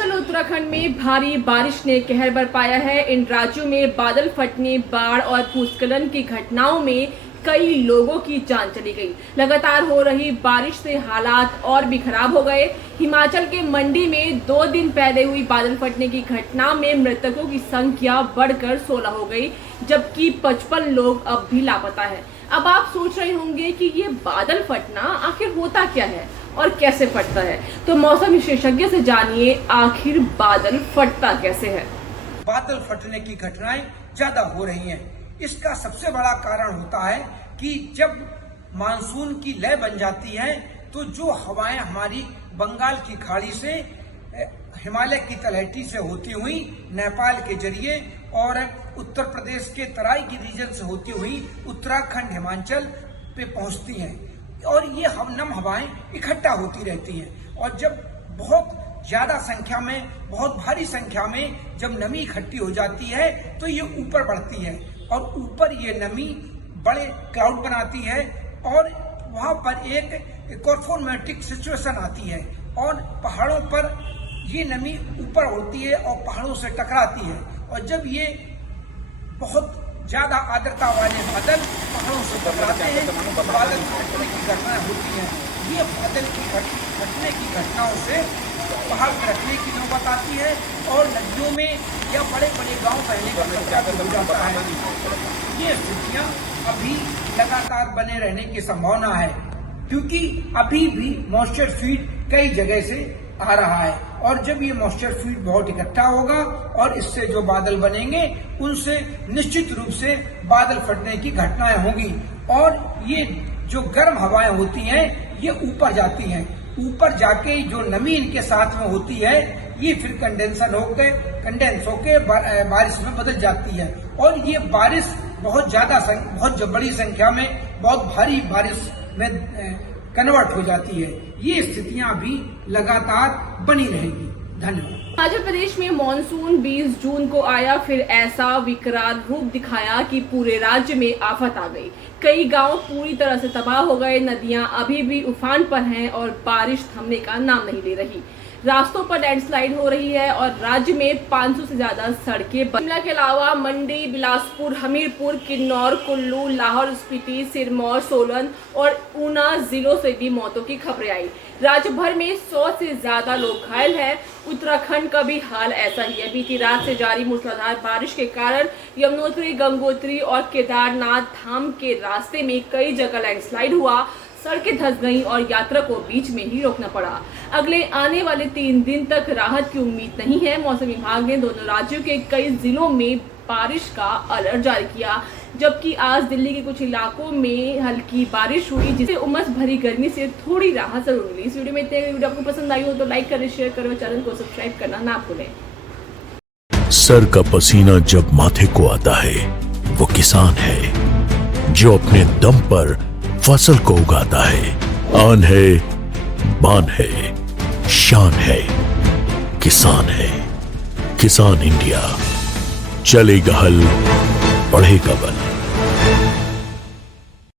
हिमाचल उत्तराखंड में भारी बारिश ने कहर बरपाया है। इन राज्यों में बादल फटने, बाढ़ और भूस्खलन की घटनाओं में कई लोगों की जान चली गई। लगातार हो रही बारिश से हालात और भी खराब हो गए। हिमाचल के मंडी में 2 दिन पहले हुई बादल फटने की घटना में मृतकों की संख्या बढ़कर 16 हो गई, जबकि 55 लोग अब भी लापता है। अब आप सोच रहे होंगे कि ये बादल फटना आखिर होता क्या है और कैसे फटता है, तो मौसम विशेषज्ञ से जानिए आखिर बादल फटता कैसे है। बादल फटने की घटनाएं ज्यादा हो रही हैं। इसका सबसे बड़ा कारण होता है कि जब मानसून की लय बन जाती है तो जो हवाएं हमारी बंगाल की खाड़ी से हिमालय की तलहटी से होती हुई नेपाल के जरिए और उत्तर प्रदेश के तराई की रीजन से होती हुई उत्तराखंड हिमाचल पे पहुंचती हैं और ये नम हवाएं इकट्ठा होती रहती हैं। और जब बहुत ज्यादा संख्या में, बहुत भारी संख्या में जब नमी इकट्ठी हो जाती है तो ये ऊपर बढ़ती है और ऊपर ये नमी बड़े क्लाउड बनाती है और वहां पर एक कॉर्फोमेटिक सिचुएशन आती है और पहाड़ों पर ये नमी ऊपर उड़ती है और पहाड़ों से टकराती है। और जब ये बहुत ज्यादा आर्द्रता वाले बादल पहाड़ों से टकराते हैं तो बादल फटने की घटनाएं होती हैं। ये बादल की फटने की घटनाओं से पहाड़ रखने की नौबत आती है और नदियों में या बड़े बड़े गांव बहने का खतरा भी हो जाता है। ये स्थितियां अभी लगातार बने रहने की संभावना है, क्योंकि अभी भी मॉइस्चर फीड कई जगह से आ रहा है और जब ये मॉइस्चर फीड बहुत इकट्ठा होगा और इससे जो बादल बनेंगे उनसे निश्चित रूप से बादल फटने की घटनाएं होंगी। और ये जो गर्म हवाएं होती हैं ये ऊपर जाती हैं, ऊपर जाके जो नमी इनके साथ में होती है ये फिर कंडेंस होके बारिश में बदल जाती है और ये बारिश बहुत बड़ी संख्या में बहुत भारी बारिश में कन्वर्ट हो जाती है। ये स्थितियां भी लगातार बनी रहेगी। धन्यवाद। हिमाचल प्रदेश में मॉनसून 20 जून को आया, फिर ऐसा विकराल रूप दिखाया कि पूरे राज्य में आफत आ गई। कई गांव पूरी तरह से तबाह हो गए, नदियां अभी भी उफान पर हैं और बारिश थमने का नाम नहीं ले रही। रास्तों पर लैंडस्लाइड हो रही है और राज्य में 500 से ज्यादा सड़कें शिमला के अलावा मंडी, बिलासपुर, हमीरपुर, किन्नौर, कुल्लू, लाहौल स्पीति, सिरमौर, सोलन और ऊना जिलों से भी मौतों की खबरें आई। राज्य भर में 100 से ज्यादा लोग घायल हैं। उत्तराखंड का भी हाल ऐसा ही है। बीती रात से जारी मूसलाधार बारिश के कारण यमुनोत्री, गंगोत्री और केदारनाथ धाम के रास्ते में कई जगह लैंडस्लाइड हुआ, सड़कें धंस गईं और यात्रा को बीच में ही रोकना पड़ा। अगले आने वाले 3 दिन तक राहत की उम्मीद नहीं है। मौसम विभाग ने दोनों राज्यों के कई जिलों में बारिश का अलर्ट जारी किया, जबकि आज दिल्ली के कुछ इलाकों में हल्की बारिश हुई, जिससे उमस भरी गर्मी से थोड़ी राहत जरूर मिली। इस वीडियो में इतने। वीडियो आपको पसंद आई हो तो लाइक करें, शेयर करें, चैनल को सब्सक्राइब करना ना भूलें। सर का पसीना जब माथे को आता है वो किसान है जो अपने दम पर फसल को उगाता है। आन है, बान है, शान है, किसान है। किसान इंडिया, चलेगा हल, बढ़ेगा बल।